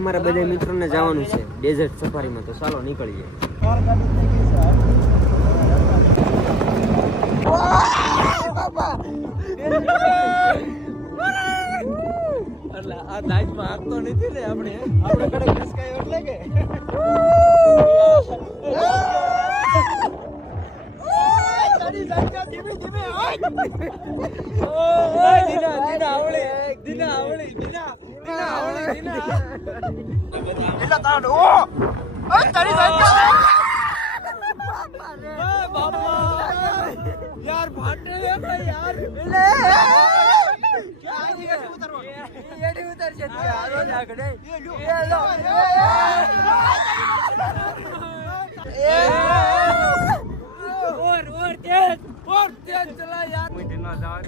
અમારા બધા મિત્રોને જવાનું છે ડેઝર્ટ સફારીમાં, તો ચાલો નીકળીએ. એટલે આ નાઈટમાં આગતો નથી ને આપણે કડક ખસકાય એટલે કે यार भाटे यार उतर और तेज चला यार मुझे ना जाओ